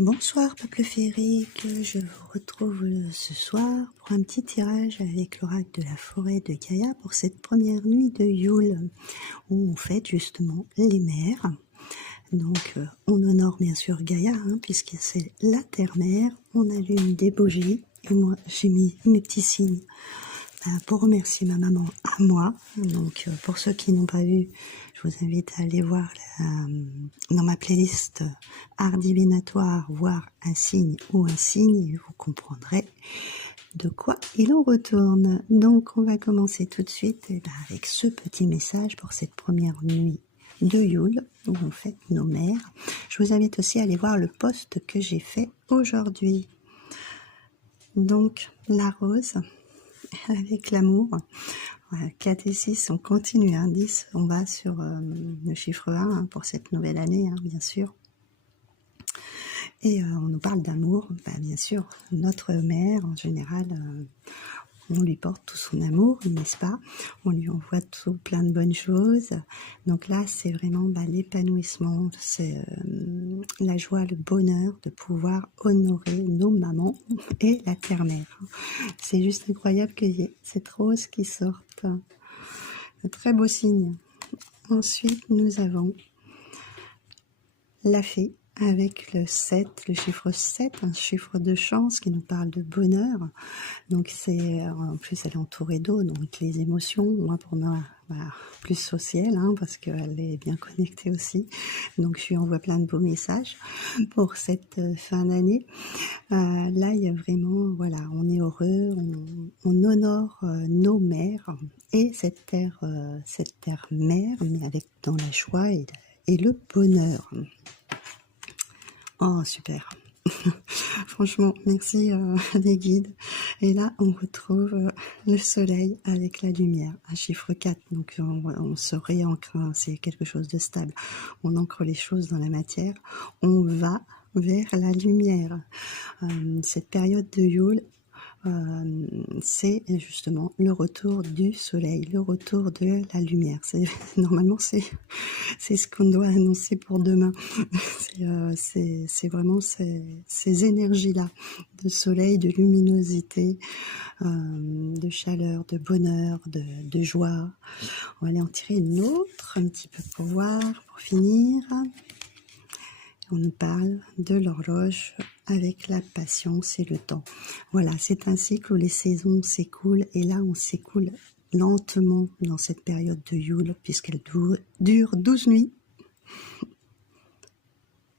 Bonsoir peuple féerique, je vous retrouve ce soir pour un petit tirage avec l'oracle de la forêt de Gaïa pour cette première nuit de Yule où on fête justement les mères. Donc on honore bien sûr Gaïa puisque c'est la terre-mère, on allume des bougies et moi j'ai mis mes petits signes pour remercier ma maman à moi. Donc pour ceux qui n'ont pas vu, je vous invite à aller voir dans ma playlist art divinatoire, voir un signe ou un signe, et vous comprendrez de quoi il en retourne. Donc on va commencer tout de suite avec ce petit message pour cette première nuit de Yule où on fête nos mères. Je vous invite aussi à aller voir le post que j'ai fait aujourd'hui. Donc la rose avec l'amour. Voilà, 4 et 6, on continue, 10, on va sur le chiffre 1 pour cette nouvelle année, bien sûr. Et on nous parle d'amour, bien sûr, notre mère, en général, on lui porte tout son amour, n'est-ce pas? On lui envoie tout plein de bonnes choses. Donc là, c'est vraiment l'épanouissement, c'est la joie, le bonheur de pouvoir honorer nos mamans et la terre-mère. C'est juste incroyable qu'il y ait cette rose qui sorte. Un très beau signe. Ensuite, nous avons la fée avec le 7, le chiffre 7, un chiffre de chance qui nous parle de bonheur. Donc c'est, en plus elle est entourée d'eau, donc les émotions, moi pour moi, plus sociales, parce qu'elle est bien connectée aussi. Donc je lui envoie plein de beaux messages pour cette fin d'année. Là il y a vraiment, voilà, on est heureux, on honore nos mères et cette terre mère, mais avec dans la joie et le bonheur. Oh, super. Franchement, merci les guides. Et là, on retrouve le soleil avec la lumière, un chiffre 4. Donc, on se réancre, c'est quelque chose de stable. On ancre les choses dans la matière. On va vers la lumière. Cette période de Yule, c'est justement le retour du soleil, le retour de la lumière. Normalement, c'est ce qu'on doit annoncer pour demain. C'est vraiment ces énergies-là, de soleil, de luminosité, de chaleur, de bonheur, de joie. On va aller en tirer une autre, un petit peu pour voir, pour finir. On nous parle de l'horloge avec la patience et le temps. Voilà, c'est un cycle où les saisons s'écoulent et là on s'écoule lentement dans cette période de Yule puisqu'elle dure 12 nuits.